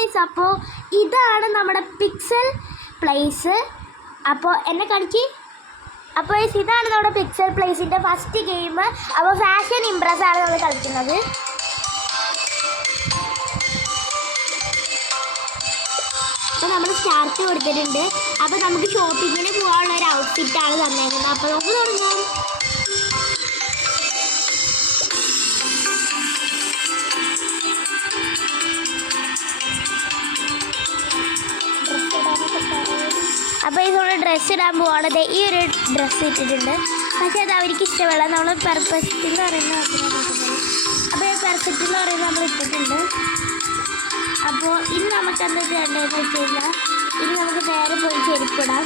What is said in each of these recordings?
Guys, അപ്പോൾ ഇതാണ് നമ്മുടെ പിക്സൽ പ്ലേസ്. അപ്പോൾ എന്നെ കാണിക്ക്. അപ്പോൾ ഇതാണ് നമ്മുടെ പിക്സൽ പ്ലേസിൻ്റെ ഫസ്റ്റ് ഗെയിം. അപ്പോൾ ഫാഷൻ ഇംപ്രസ് ആണ് നമ്മൾ കളിക്കുന്നത്. അപ്പോൾ നമ്മൾ സ്റ്റാർട്ട് കൊടുത്തിട്ടുണ്ട്. അപ്പോൾ നമുക്ക് ഷോപ്പിങ്ങിന് പോകാനുള്ള ഒരു ഔട്ട്ഫിറ്റാണ് തന്നേക്കുന്നത്. അപ്പോൾ നമുക്ക് തുടങ്ങാം. അപ്പോൾ ഇതോടെ ഡ്രസ്സ് ഇടാൻ പോവാണത്. ഈ ഒരു ഡ്രസ്സ് ഇട്ടിട്ടുണ്ട്, പക്ഷേ അത് അവർക്ക് ഇഷ്ടമല്ല. നമ്മൾ പെർഫെക്റ്റ് എന്ന് പറയുന്ന അപ്പോൾ ഈ പെർഫെക്റ്റ് എന്ന് പറയുന്നത് നമ്മൾ ഇട്ടിട്ടുണ്ട്. അപ്പോൾ ഇനി നമുക്ക് എന്താ ചെയ്യേണ്ടതെന്ന് വെച്ച് കഴിഞ്ഞാൽ ഇനി നമുക്ക് നേരെ പോയി ചെരുപ്പിടാം.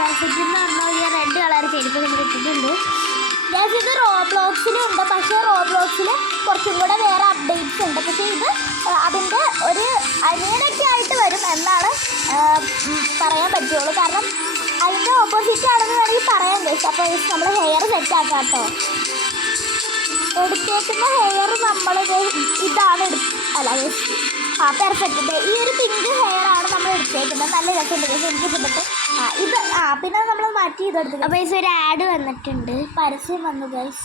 പെർഫെക്റ്റ് എന്ന് പറഞ്ഞാൽ ഈ റെഡ് കളർ ചെരുപ്പ് നമ്മൾ ഇട്ടിട്ടുണ്ട്. ഇത് റോബ്ലോക്സിലും ഉണ്ട്, പക്ഷേ റോബ്ലോക്സിൽ കുറച്ചും കൂടെ വേറെ അപ്ഡേറ്റ്സ് ഉണ്ട്. പക്ഷേ ഇത് അതിൻ്റെ ഒരു അനിയനൊക്കെ ആയിട്ട് വരും എന്നാണ് പറയാൻ പറ്റുള്ളൂ. കാരണം അതിൻ്റെ ഓപ്പോസിറ്റ് ആണെന്ന് വേണമെങ്കിൽ പറയാൻ പറ്റും. അപ്പോൾ നമ്മൾ ഹെയർ സെറ്റ് ആക്കാം കേട്ടോ. എടുത്തേക്കുന്ന ഹെയർ നമ്മൾ ഇതാണ് പെർഫെക്റ്റ്. ഈ ഒരു പിങ്ക് ഹെയർ ആണ് നമ്മൾ എടുത്തേക്കുന്നത്. നല്ല രസമുണ്ട്, എനിക്ക് ഇഷ്ടപ്പെട്ടു. ഇത് പിന്നെ നമ്മൾ മാറ്റി ചെയ്തെടുത്തു. അപ്പോൾ ഒരു ആഡ് വന്നിട്ടുണ്ട്, പരസ്യം വന്നു ഗൈസ്.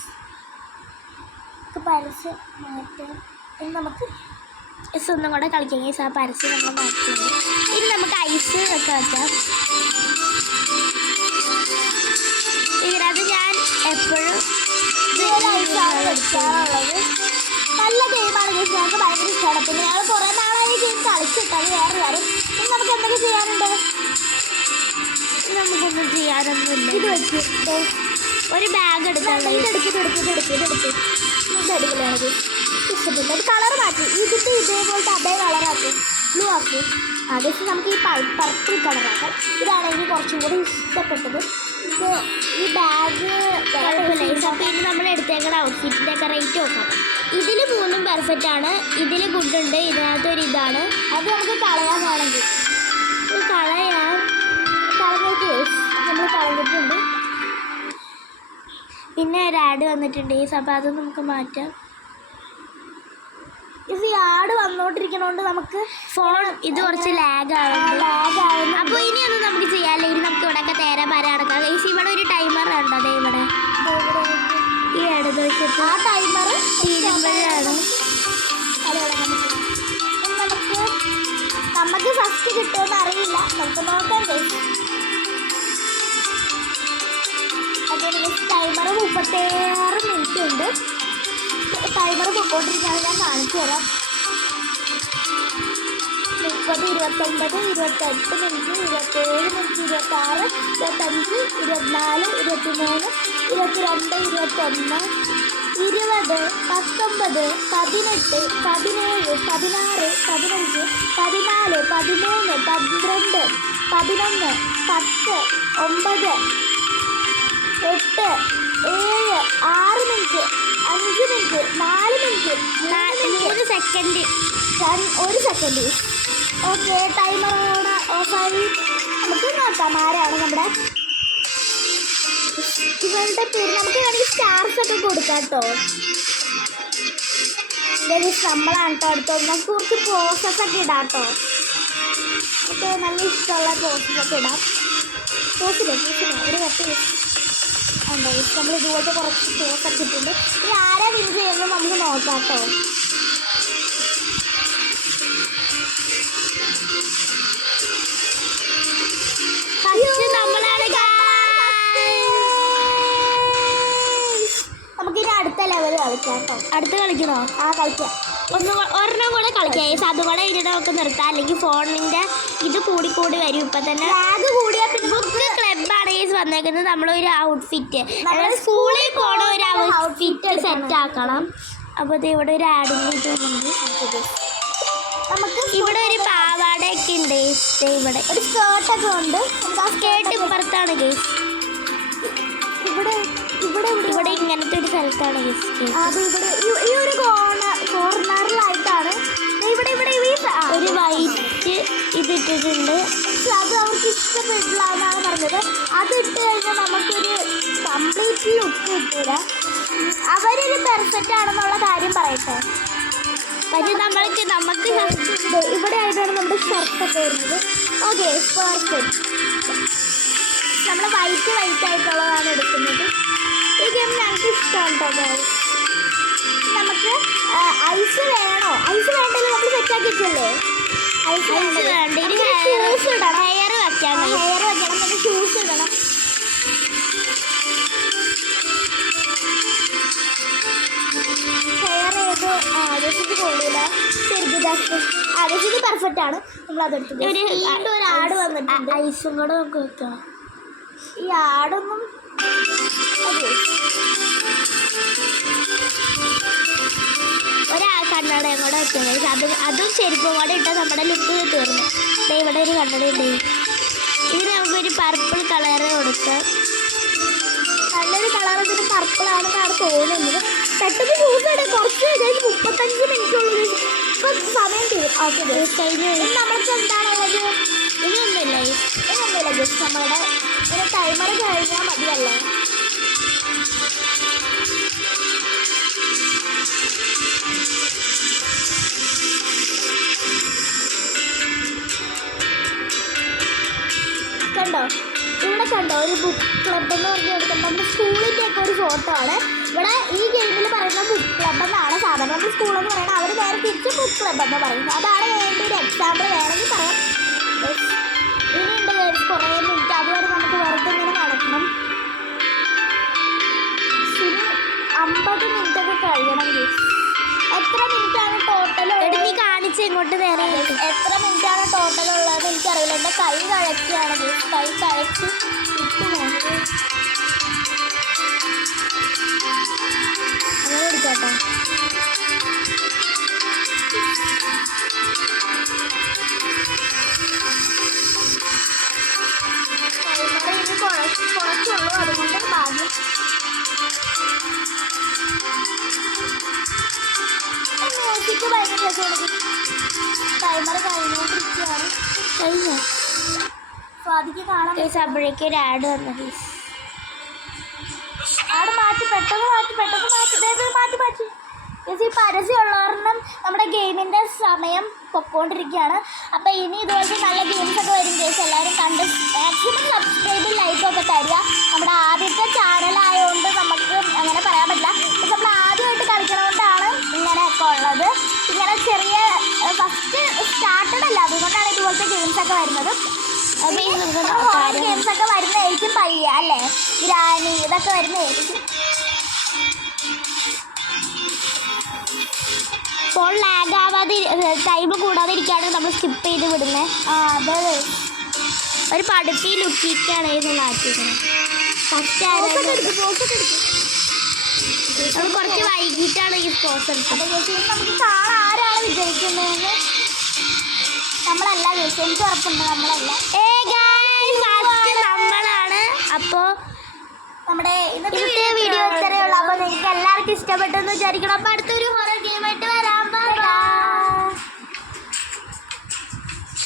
പരസ്യം മാറ്റാം. ഇനി നമുക്ക് ഒന്നും കൂടെ കളിക്കാം ഗൈസ്. ആ പരസ്യം നമ്മൾ മാറ്റിയത്. ഇനി നമുക്ക് ഐസ് ഒക്കെ വയ്ക്കാം. ഇതിനകത്ത് ഞാൻ എപ്പോഴും ഐസാണ് വെക്കാറുള്ളത്. നല്ല ഗെയിമാണ് ഗെയിം, ഞങ്ങൾക്ക് ഭയങ്കര ഇഷ്ടമാണ്. പിന്നെ ഞങ്ങൾ കുറേ നാളായി ഗെയിം കളിച്ചിട്ടാണ്. വേറെ കാര്യം ഇനി നമുക്ക് എന്തൊക്കെ ചെയ്യാനുണ്ട്? നമുക്കൊന്നും ചെയ്യാനൊന്നുമില്ല. ഇത് വെച്ച് ഒരു ബാഗ് എടുക്കാം. ഇതെടുക്കലാണ് ഇഷ്ടപ്പെട്ടു. ഒരു കളർ മാറ്റി. ഇതിട്ട് ഇതേപോലത്തെ അതേ കളറാക്കി, ബ്ലൂ ആക്കി. ജസ്റ്റ് നമുക്ക് ഈ പർപ്പിൾ കളറാക്കാം. ഇതാണ് എനിക്ക് കുറച്ചും കൂടി ഇഷ്ടപ്പെട്ടത്. ഇത് ഈ ബാഗ് കുഴപ്പമില്ല. അപ്പോൾ ഇനി നമ്മൾ എടുത്തേക്കുന്ന ഔട്ട്ഫിറ്റിൻ്റെ ഒക്കെ റേറ്റ് നോക്കാം. ഇതിൽ 3 പെർഫെക്റ്റ് ആണ്, ഇതിൽ ഗുഡ് ഉണ്ട്, ഇതിനകത്തൊരു ഇതാണ്. അത് നമുക്ക് കളയാൻ വേണമെങ്കിൽ കളയാം. കളഞ്ഞിട്ട് നമ്മൾ കളഞ്ഞിട്ടുണ്ട്. പിന്നെ ഒരു ആഡ് വന്നിട്ടുണ്ട് ഈ സഭ, അത് നമുക്ക് മാറ്റാം. ഈ ആഡ് വന്നോണ്ടിരിക്കണോണ്ട് നമുക്ക് ഫോൺ ഇത് കുറച്ച് ലാഗാണ്. അപ്പോൾ ഇനിയൊന്നും നമുക്ക് ചെയ്യാനില്ല. ഇനി നമുക്ക് ഇവിടെയൊക്കെ തേരാൻ വരാൻ നടക്കാം. ഗൈസ്, ഇവിടെ ഒരു ടൈമർ ഉണ്ടോ? അതെ, ഇവിടെ ഈ ഇടതുവശത്ത് ആ ടൈമർ തീരുമ്പോഴാണ് നമുക്ക് ഫസ്റ്റ് കിട്ടുമെന്ന് അറിയില്ല. നമുക്ക് നോക്കാം ഗൈസ്. അതെ, ടൈമർ 36 മിനിറ്റ് ഉണ്ട്. ടൈമർ പൊക്കോണ്ടിരിക്കുകയാണ്. ഞാൻ കാണിച്ചു തരാം. 30, 29, 28 minute, 27 minute, 26, 25, 24, 23, 22, 21, 20, 19, 18, 17, 16, 15, 14, 13, 12, 11, 10, 9, 8, 7, 6 minute, 5 minute, 4 minute, 3 second, 1 second. Okay, ടൈമറോടെ ഓഫായി. നമുക്ക് നോക്കാം ആരാണ് നമ്മുടെ ഇവരുടെ പേര്. നമുക്ക് വേണമെങ്കിൽ സ്റ്റാർസ് ഒക്കെ കൊടുക്കാം കേട്ടോ. നമ്മളാണ് കേട്ടോ അടുത്തത്. നമുക്ക് കുറച്ച് പോസസൊക്കെ ഇടാം കേട്ടോ. നമുക്ക് നല്ല ഇഷ്ടമുള്ള പോസസൊക്കെ ഇടാം. പോസില്ല ഒരു കട്ട് ഉണ്ടോ? നമ്മൾ ഇതുപോലത്തെ കുറച്ച് പോസൊക്കെ ഇട്ടിട്ടുണ്ട്. ഇനി ആരാ വിൻ ചെയ്യുന്നത് നമുക്ക് നോക്കാം കേട്ടോ. നമുക്കിനി അടുത്ത ലെവൽ കളിക്കാം കേട്ടോ. അടുത്ത് കളിക്കണോ? കളിക്കാം. ഒരെണ്ണം കൂടെ കളിക്കാം. അതുകൂടെ ഇതിനെ നമുക്ക് നിർത്താം, അല്ലെങ്കിൽ ഫോണിൻ്റെ ഇത് കൂടി വരും. ഇപ്പം തന്നെ ലാഗ് കൂടിയാൽ പിന്നെ ബുക്ക് ക്ലബ്ബാണ് ഈ വന്നേക്കുന്നത്. നമ്മളൊരു ഔട്ട്ഫിറ്റ്, സ്കൂളിൽ പോകണ ഒരു ഔട്ട്ഫിറ്റ് സെറ്റ് ആക്കണം. അപ്പോൾ ഇത് ഇവിടെ ഒരു ആഡിങ്ങിട്ട് വന്നിട്ടുണ്ട്. നമുക്ക് ഇവിടെ ഒരു പാവാടയൊക്കെ ഉണ്ട്. ഇവിടെ ഒരു സ്കേർട്ടൊക്കെ ഉണ്ട്. നമുക്ക് ആ സ്കേർട്ട് ഇപ്പുറത്താണ് ഗേസ്. ഇവിടെ ഇങ്ങനത്തെ ഒരു സ്ഥലത്താണ് ഗേസ്. അത് ഇവിടെ ഈ ഒരു കോർണറിലായിട്ടാണ്. ഇവിടെ ഒരു വൈറ്റ് ഇതിട്ടിട്ടുണ്ട്. പക്ഷെ അത് അവർക്ക് ഇഷ്ടപ്പെട്ടില്ല എന്നാണ് പറഞ്ഞത്. അത് ഇട്ട് കഴിഞ്ഞാൽ നമുക്കൊരു കംപ്ലീറ്റ് ലുക്ക് കിട്ടില്ല. അവരൊരു പെർഫെക്റ്റ് ആണെന്നുള്ള കാര്യം പറയട്ടെ. പക്ഷെ നമുക്ക് ഇവിടെ ആയിട്ടാണ് നമ്മുടെ ഷർട്ടൊക്കെ വരുന്നത്. Okay, perfect. നമ്മൾ വൈറ്റ് ആയിട്ടുള്ളതാണ് എടുക്കുന്നത്. ഈ ഗെയിം ഞങ്ങൾക്ക് ഇഷ്ടമാണ് കേട്ടോ. നമുക്ക് ഐസ് വേണോ? ഐസ് വേണ്ടല്ലോ, നമ്മൾ സെറ്റാക്കിയിട്ടില്ലേ? ഐസ് വേണ്ട. ഷൂസ് ഇടണം. ഹെയർ വെക്കണം, പിന്നെ ഷൂസ് ഇടണം. ഹെയർ ഏത് ആദേശിക്ക് കൊള്ളില്ല. ശരിക്കും ആദേശിക്ക് പെർഫെക്റ്റ് ആണ്. നമ്മൾ അതെടുത്തത്. വീണ്ടും ഒരു ആട് വന്നിട്ടുണ്ട്. ഐസും കൂടെ നമുക്ക് വെക്കണം. ഈ ആടൊന്നും കണ്ണടയും കൂടെ വെക്കുന്നത്. അതും ചെരുപ്പും കൂടെ ഇട്ടാൽ നമ്മുടെ ലുക്ക് തീർന്നു. ഇവിടെ ഒരു കണ്ണടയുണ്ട്. ഇത് നമുക്കൊരു പർപ്പിൾ കളറ് കൊടുക്കാം. നല്ലൊരു കളർ. ഇതിന് പർപ്പിളാണെന്നാണ് തോന്നുന്നത്. പെട്ടെന്ന് യൂസ് ചെയ്ത് കുറച്ച് 35 മിനിറ്റുള്ളൂ. ഇപ്പം സമയം തീരും. ഓക്കെ, നമ്മൾക്ക് എന്താണുള്ളത്? ഇതൊന്നുമില്ല. ജസ്റ്റ് നമ്മളുടെ ഒരു ടൈമർ കഴിഞ്ഞാൽ മതിയല്ലേ? കണ്ടോ, ഇവിടെ കണ്ടോ ഒരു ബുക്ക് ക്ലബ് എന്ന് പറഞ്ഞെടുക്കുന്നത് നമ്മുടെ സ്കൂളിൻ്റെയൊക്കെ ഒരു ഫോട്ടോ ആണ്. ഇവിടെ ഈ ഗെയിമിൽ പറയുന്ന ബുക്ക് ക്ലബ് എന്നാണ്. സാധാരണ നമ്മൾ സ്കൂളെന്ന് പറയുന്നത് അവർ നേരെ തിരിച്ച് ബുക്ക് ക്ലബ് എന്ന് പറയുന്നത്. അതാണ് എൻ്റെ ഒരു എക്സാമ്പിൾ വേണമെങ്കിൽ പറയാം. ഇനിയുണ്ട് കുറേ മിനിറ്റ്. അതുവരെ നമുക്ക് വെറുതെ ഇങ്ങനെ നടക്കണം. 50 മിനിറ്റ് ഒക്കെ കഴിയണം. എത്ര മിനിറ്റാണ് ടോട്ടൽ? നീ കാണിച്ച് ഇങ്ങോട്ട് നേരെ എത്ര മിനിറ്റാണ് ടോട്ടൽ ഉള്ളത് എനിക്കറിയില്ല. എൻ്റെ കൈ കഴക്കുകയാണ്. കൈ കഴച്ച് ഇട്ട് പോകുന്നത്. അങ്ങനെ എടുക്കാട്ടോ. ഇനി കുറച്ചുള്ളൂ, അതുകൊണ്ട് ഭാഗ്യം. മ്യൂസിക് ഭയങ്കര രസമാണ്. ടൈമർ കഴിഞ്ഞുകൊണ്ടിരിക്കുകയാണ്. സ്വാതിക്ക് കാണാൻ അപ്പോഴേക്കും ഒരു ആഡ് വന്നത്. ആട് മാറ്റി, പെട്ടെന്ന് മാറ്റി. ഈ പരസ്യമുള്ളവരണം നമ്മുടെ ഗെയിമിൻ്റെ സമയം പൊക്കോണ്ടിരിക്കുകയാണ്. അപ്പോൾ ഇനി ഇതുപോലത്തെ നല്ല ഗെയിംസൊക്കെ വരും. കേസ് എല്ലാവരും കണ്ട് മാക്സിമം സബ്സ്ക്രൈബും ലൈക്കൊക്കെ തരിക. നമ്മുടെ ആദ്യത്തെ ചാനലായതുകൊണ്ട് നമുക്ക് അങ്ങനെ പറയാൻ പറ്റില്ല. പക്ഷെ നമ്മൾ ആദ്യമായിട്ട് കളിക്കണതുകൊണ്ടാണ് ഇങ്ങനെയൊക്കെ ഉള്ളത്. ഇങ്ങനെ ചെറിയ ഫസ്റ്റ് സ്റ്റാർട്ടഡ് അല്ല, അതുകൊണ്ടാണ് ഇതുപോലത്തെ ഗെയിംസൊക്കെ വരുന്നത്. ഹോറർ ഗെയിംസൊക്കെ വരുന്നതായിരിക്കും പയ്യ അല്ലേ? ഗ്രാനി ഇതൊക്കെ വരുന്നതായിരിക്കും. ഫോൺ ലാഗ് ആവാതെ ടൈം കൂടാതെ ഇരിക്കുകയാണെങ്കിൽ നമ്മൾ സ്കിപ്പ് ചെയ്ത് വിടുന്നത്. അതെ, ഒരു പടുത്തി ലുക്കിക്കാണ് ഇത് മാറ്റിയിരുന്നത്. ഫസ്റ്റ് നമ്മൾ കുറച്ച് വൈകിട്ടാണ് ഈ സ്പോർട്സ് എടുത്തത്. നമുക്ക് കാണാൻ ആരാണ് വിജയിക്കുന്നതെന്ന്. നമ്മളല്ല ചേച്ചി, എനിക്ക് ഉറപ്പുണ്ട് നമ്മളല്ല. നമ്മളാണ്. അപ്പോൾ നമ്മുടെ ഇന്നത്തെ വീഡിയോ ഇത്രയേ ഉള്ളൂ. അപ്പോൾ നിങ്ങൾക്ക് എല്ലാവർക്കും ഇഷ്ടപ്പെട്ടെന്ന് വിചാരിക്കണം. അപ്പോൾ അടുത്തൊരു ഹൊറർ ഗെയിമായിട്ട് വരാം.